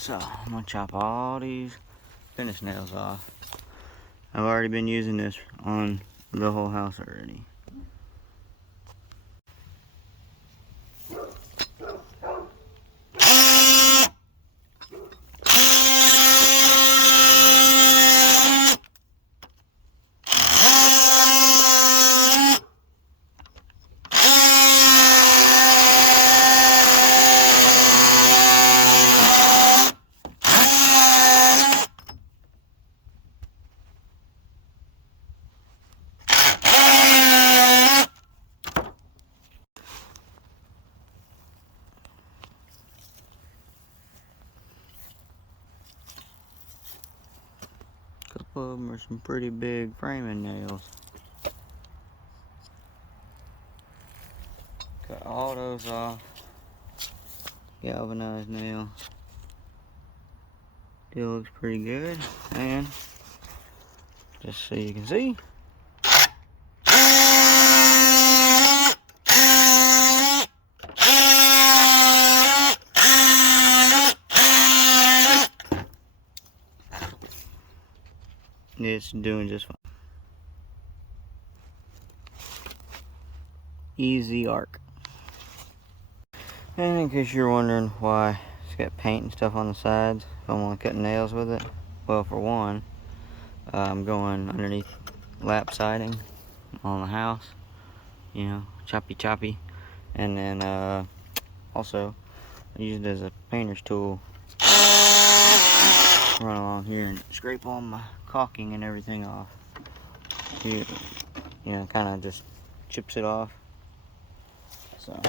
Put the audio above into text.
So I'm gonna chop all these finish nails off. I've already been using this on the whole house already. Couple of them are some pretty big framing nails. Cut all those off. Galvanized nail. Still looks pretty good. And just so you can see, it's doing just fine. Easy arc. And in case you're wondering why it's got paint and stuff on the sides, if I want to cut nails with it, well, for one, I'm going underneath lap siding on the house, you know, choppy. And then also I use it as a painter's tool. Run along here and scrape all my caulking and everything off. You know, kind of just chips it off. So